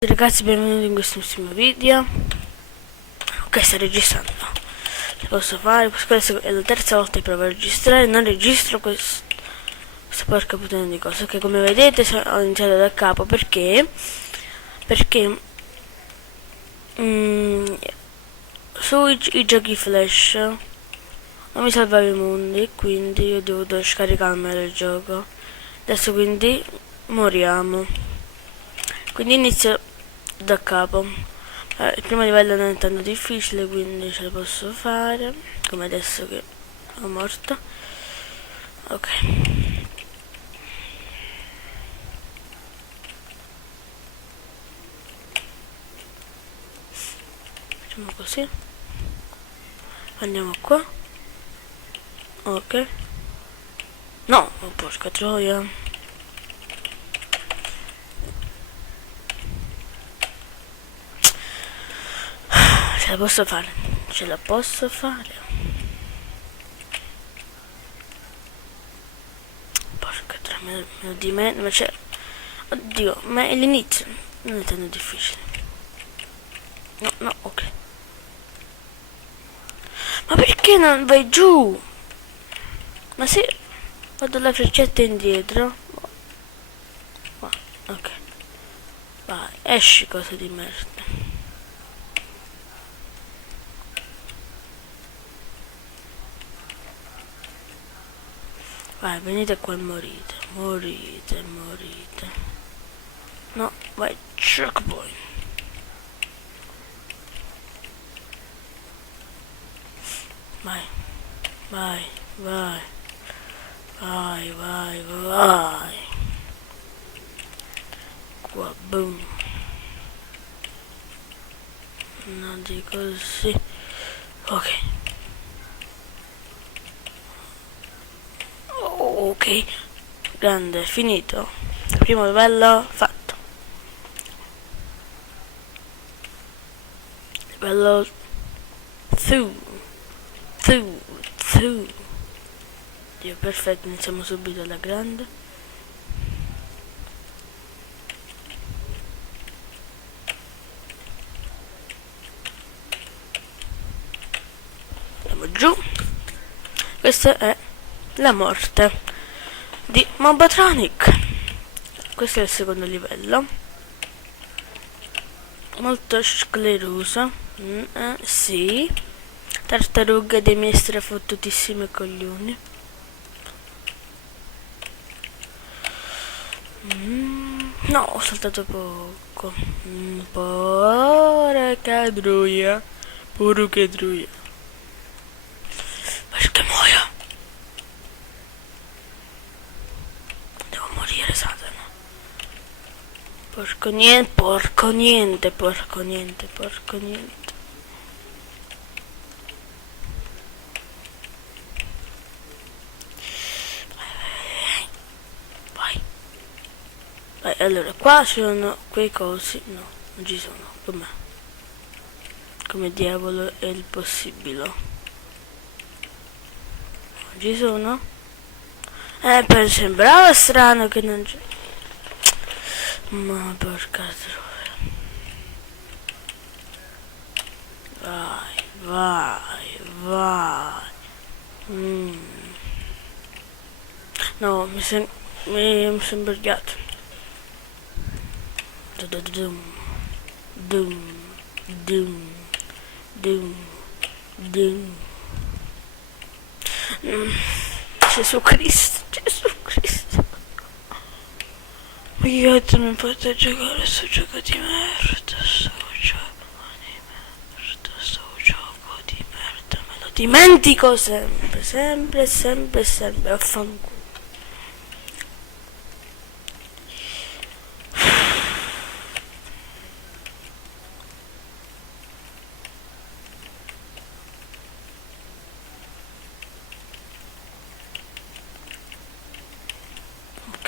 Ragazzi, benvenuti in questo nuovissimo video. Ok, sto registrando. Ce posso fare? Questa è la terza volta che provo a registrare. Non registro questa porca puttana di cosa. Ok, come vedete ho iniziato da capo perché sui giochi flash non mi salvava i mondi, quindi ho dovuto scaricarmelo il gioco. Adesso quindi moriamo. Quindi inizio da capo. Il primo livello non è tanto difficile, quindi ce lo posso fare, come adesso che ho morto. Ok, facciamo così, andiamo qua. Ok, no, oh, porca troia. Ce la posso fare, ce la posso fare. Porca troia, me lo dimentico, ma c'è... Oddio, ma è l'inizio, non è tanto difficile. No, no, ok. Ma perché non vai giù? Ma se vado la freccetta indietro... Ok. Vai, esci, cosa di merda. Vai, venite qua e morite. Morite. No, vai, checkpoint. Vai. Qua, boom. Non di così. Ok. Ok. Grande, finito. Primo livello fatto. Livello 2. Dio, perfetto, iniziamo subito alla grande. Andiamo giù. Questa è la morte di Mobatronic. Questo è il secondo livello. Molto sclerosa. Sì. Tartaruga dei miei strafottutissimi coglioni. No, ho saltato poco. Porca druia. Porca druia. Perché muoio? Devo morire, Satana. Porco niente. Vai, allora, qua ci sono quei cosi. No, non ci sono. Com'è? Come diavolo è il possibile? Non ci sono? Sembrava strano che non c'è. Ma porca troia. Vai. No, mi sono sbagliato. Dum. Gesù Cristo. Ma che cazzo mi fate giocare sto gioco di merda? Me lo dimentico sempre, affanculo.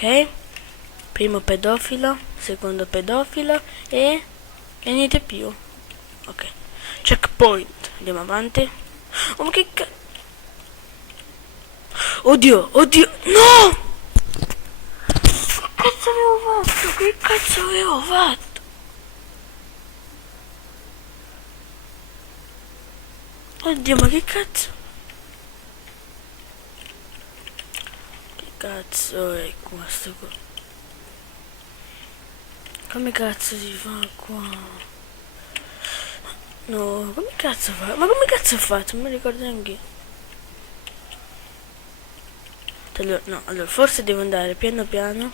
Ok, primo pedofilo, secondo pedofilo e niente più. Ok, checkpoint, andiamo avanti. Oh, ma che oddio, no! Che cazzo avevo fatto? Oddio, ma che cazzo? Che cazzo è questo qua? Come cazzo si fa qua? No, come cazzo fa? Ma come cazzo ho fatto? Non mi ricordo neanche. Allora, no, allora forse devo andare piano piano.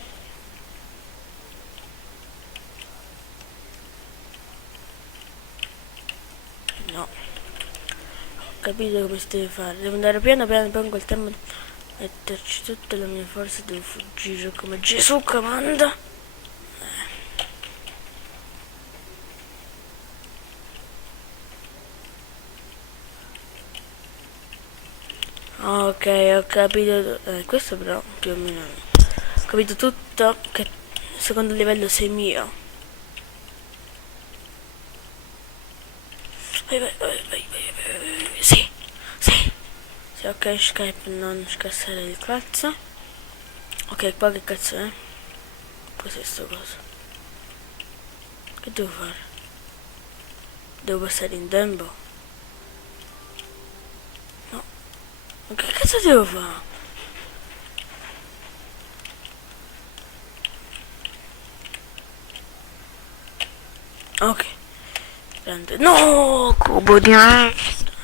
No, ho capito come si deve fare. Devo andare piano piano, poi in quel tempo metterci tutte le mie forze, devo fuggire come Gesù comanda. Ok, ho capito. Questo però più o meno. Ho capito tutto che il secondo livello sei mio. Vai. Sì, sì. Sì, ok, Skype non scassare il cazzo. Ok, qua che cazzo è? Cos'è sto coso? Che devo fare? Devo passare in tempo? No. Ma che cazzo devo fare? Ok. Grande. No, cubo di merda.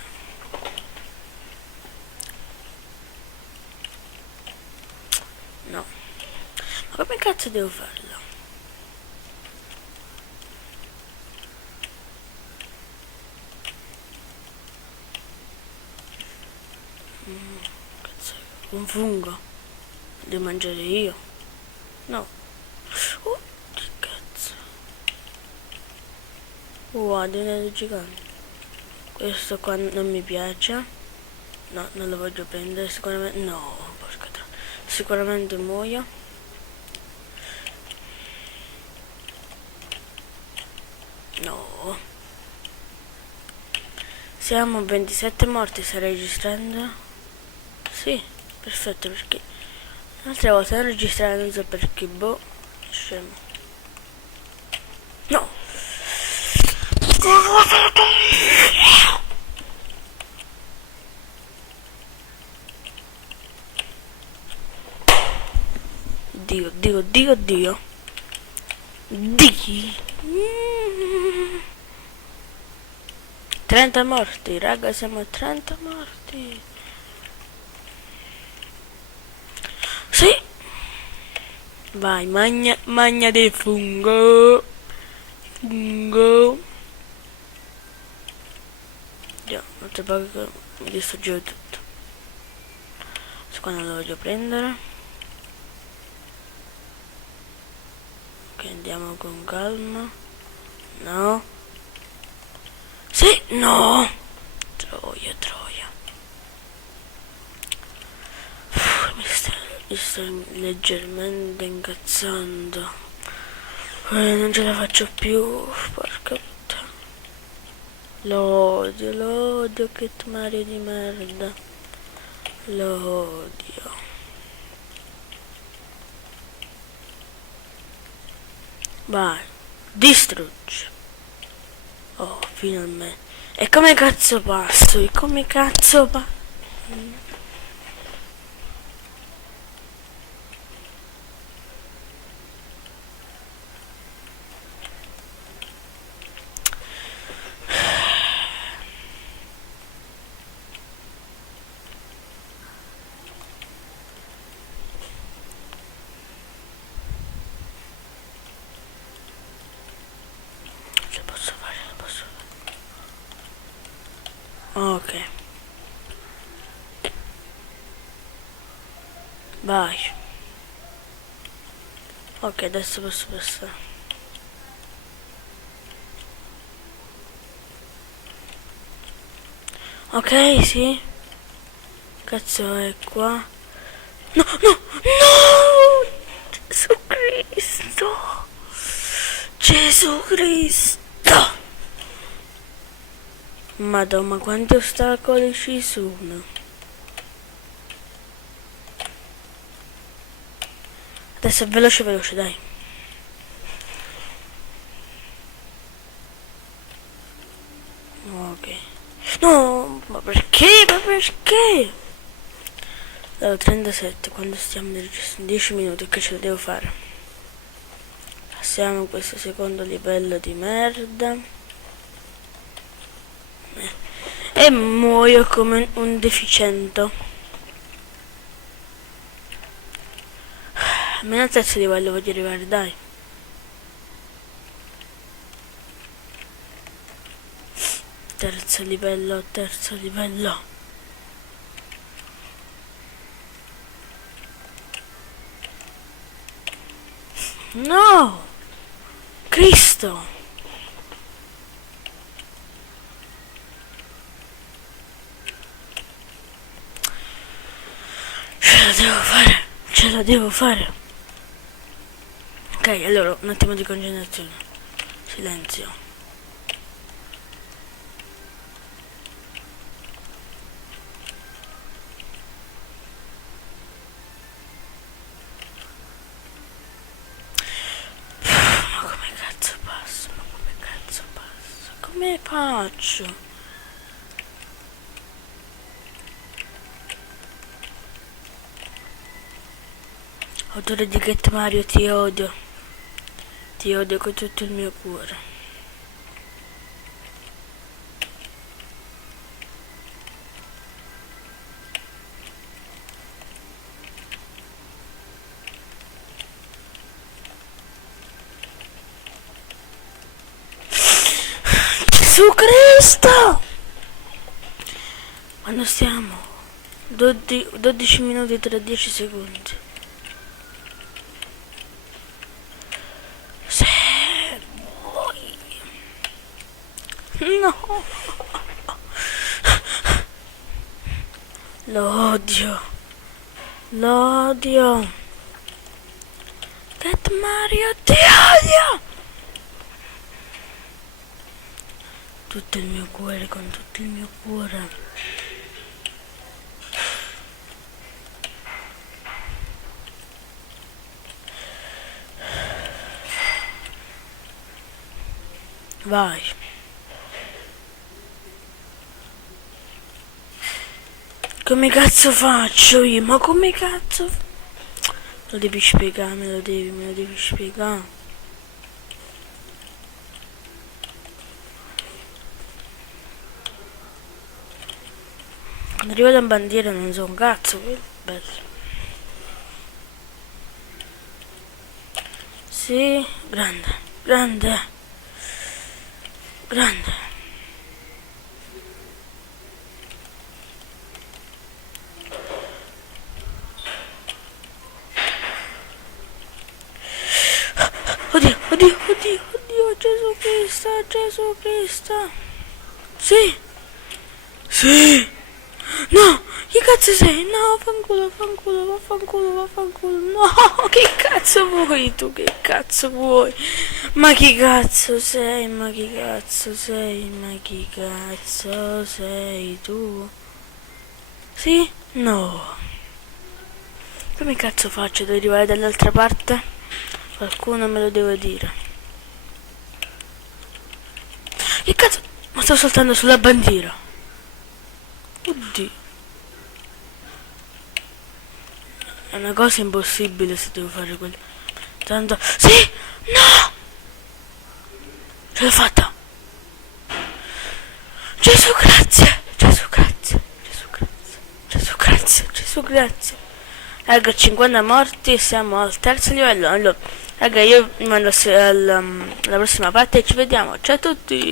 No. Ma come cazzo devo farlo? Cazzo, un fungo. Devo mangiare io? No. Che cazzo. Adene gigante. Questo qua non mi piace. No, non lo voglio prendere. Sicuramente. No, porca troia. Sicuramente muoio. No. Siamo a 27 morti, sta registrando? Sì, perfetto, perché l'altra volta non registrare, non so perché, boh, scemo. No! Dio. Di. 30 morti, raga, siamo a 30 morti. Sì. Vai, magna del fungo. Fungo. Dio, non so poco che mi distruggevo tutto. Questo qua non lo voglio prendere. Ok, andiamo con calma. No. Sì, no. Troia. Mi sto leggermente incazzando. Non ce la faccio più. Porca puttana. L'odio, che mare di merda. L'odio. Vai, distruggi. Oh, finalmente. E come cazzo passo? E come cazzo passo? Ce posso fare, lo posso fare. Ok. Vai. Ok, adesso posso passare. Ok, sì. Cazzo è qua? No! Gesù Cristo! Madonna, quanti ostacoli ci sono. Adesso è veloce, dai. Ok. No, ma perché? Ma perché? Allora, 37, quando stiamo registrando 10 minuti, che ce la devo fare? Passiamo a questo secondo livello di merda. E muoio come un deficiente. Almeno al terzo livello voglio arrivare, dai. Terzo livello, terzo livello. No! Cristo! Ce la devo fare, ce la devo fare. Ok, allora, un attimo di concentrazione. Silenzio. Ma come cazzo passo? Ma come cazzo passo? Come faccio? Autore di Get Mario, ti odio. Ti odio con tutto il mio cuore. Gesù Cristo! Quando stiamo? 12 minuti tra 10 secondi. Se vuoi. No! Lo odio. Lo odio. Get Mario, ti odio! Tutto il mio cuore, con tutto il mio cuore. Vai. Come cazzo faccio io? Ma come cazzo? Lo devi spiegare, me lo devi spiegare. Quando arrivo da bandiera non so un cazzo, bello. Sì, grande, grande, grande. Oddio, oddio, oddio, oddio, Gesù Cristo, Gesù Cristo. Sì, sì. No, che cazzo sei? No, vaffanculo, vaffanculo, vaffanculo, vaffanculo. No, che cazzo vuoi tu? Che cazzo vuoi? Ma chi cazzo sei? Ma chi cazzo sei? Ma chi cazzo sei tu? Sì? No. Come cazzo faccio ad arrivare dall'altra parte? Qualcuno me lo deve dire. Che cazzo? Ma sto saltando sulla bandiera. Oddio. È una cosa impossibile se devo fare quello. Tanto. Sì! No! Ce l'ho fatta! Gesù grazie! Gesù grazie! Gesù grazie! Gesù grazie! Gesù grazie! Raga, 50 morti e siamo al terzo livello. Allora, raga, io vi mando alla prossima parte e ci vediamo. Ciao a tutti!